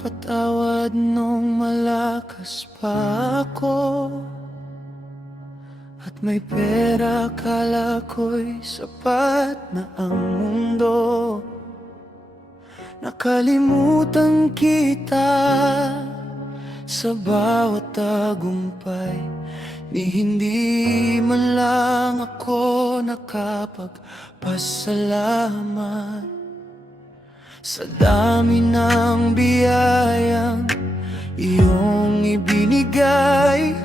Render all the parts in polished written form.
Patawad nung malakas pa ako, at may pera, akala ko'y sapat na ang mundo. Nakalimutan kita sa bawat tagumpay, ni hindi man lang ako nakapagpasalamat sa dami ng biyayang iyong ibinigay.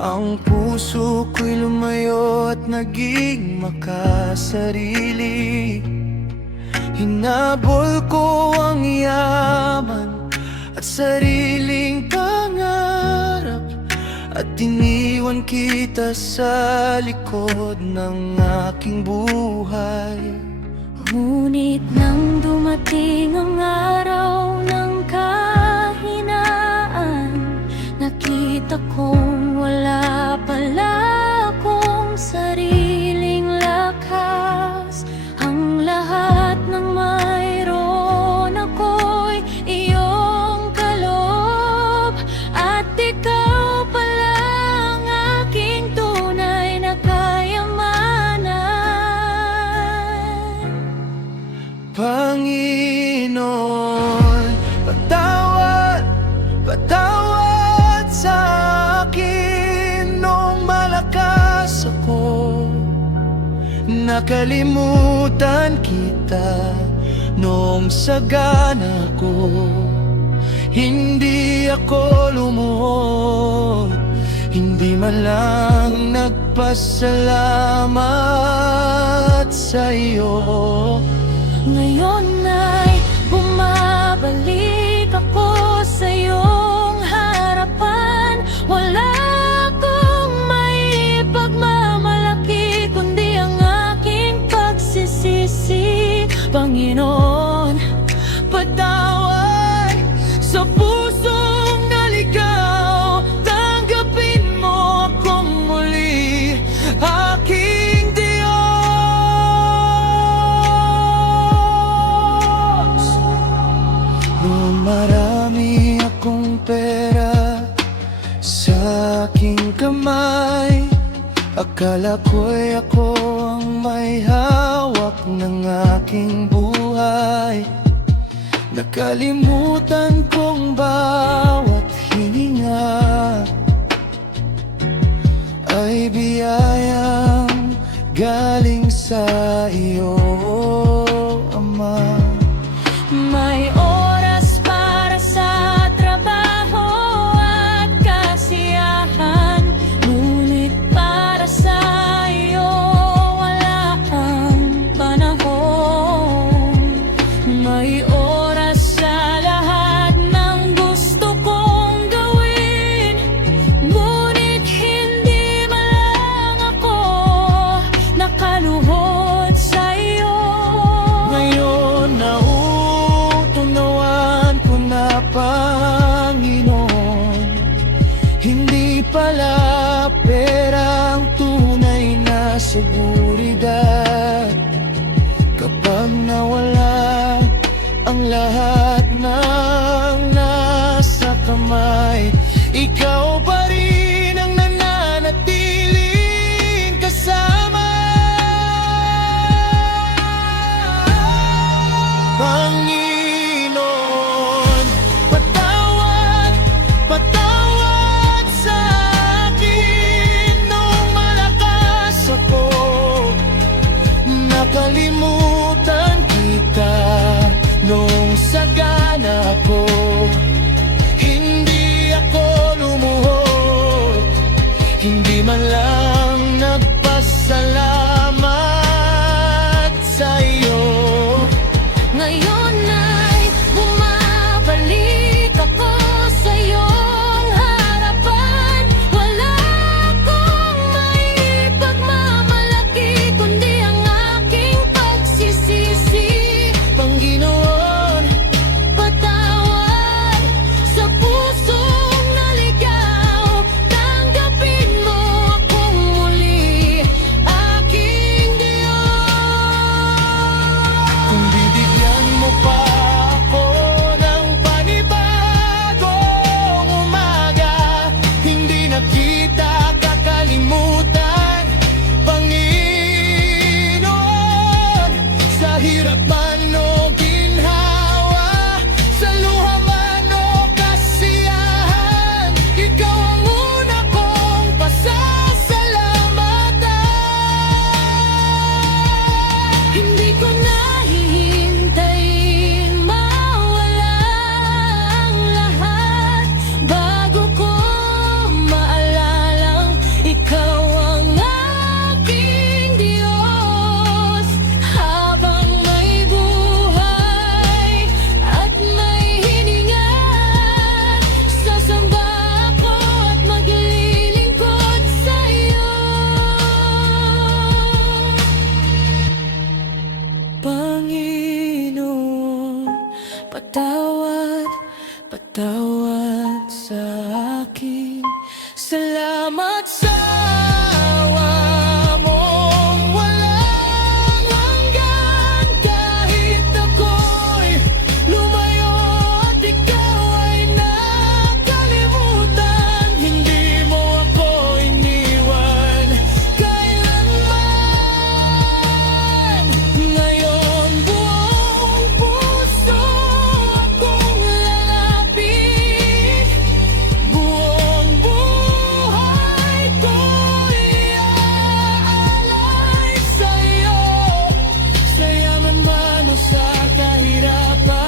Ang puso ko'y lumayo at naging makasarili. Hinabol ko ang yaman at sariling pangarap, at iniwan kita sa likod ng aking buhay. Ngunit nang dumating ang araw ng kahinaan, nakita kong wala pala akong sariling lakas. Ang lahat ng mayroon ako'y iyong kaloob, at ikaw pala ang aking tunay na kayamanan. Panginoon, patawad, patawad sa akin nung malakas ako. Nakalimutan kita nung sagana ko. Hindi ako lumuhod, hindi man lang nagpasalamat sa iyo. Ngayon ay bumabalik ako sa iyong harapan. Wala akong maipagmamalaki kundi ang aking pagsisisi. Panginoon, patawad sa pusong naligaw. Tanggapin mo akong muli, aking Diyos. Noong marami akong pera sa aking kamay, akala ko'y ako ang may hawak ng aking buhay. Nakalimutan kong bawat hininga ay biyayang galing sa iyo, Ama. May oras para sa trabaho at kasiyahan, ngunit para sa iyo wala kang panahon. May oras sa lahat ng gusto kong gawin, ngunit hindi man lang ako nakaluhod sa iyo. Ngayon nautunawan ko na, Panginoon, hindi pala pera ang tunay na seguridad. Kapag nawala ang lahat ng nasa kamay, ikaw pa rin ang nananatiling kasama. Panginoon, patawad, patawad sa akin nung malakas ako. Nakalimutan kita nung sagana ko. Hindi ako lumuhod, Patawad sa akin. Salamat sa awa mong walang hanggan. Kahit ako'y lumayo at ikaw ay nakalimutan, hindi mo ako iniwan kailanman. Ngayon buong puso akong lalapit, buong buhay ko'y iaalay sa'yo. Sa yaman man o sa kahirapan,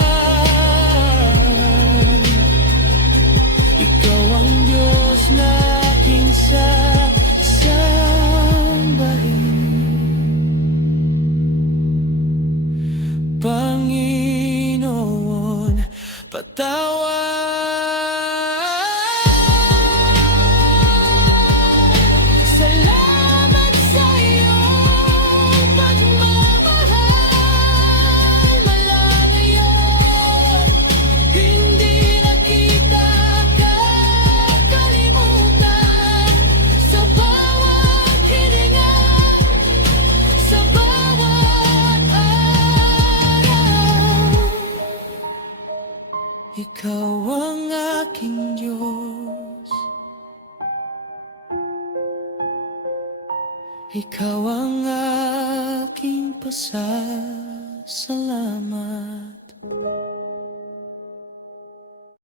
ikaw ang Diyos na aking sasambahin. Panginoon, patawad. Salamat sa iyong pagmamahal. Mula ngayon, hindi na kita kakalimutan. Sa bawat hininga, sa bawat araw, ikaw ang aking Diyos. Ikaw ang aking pasasalamat.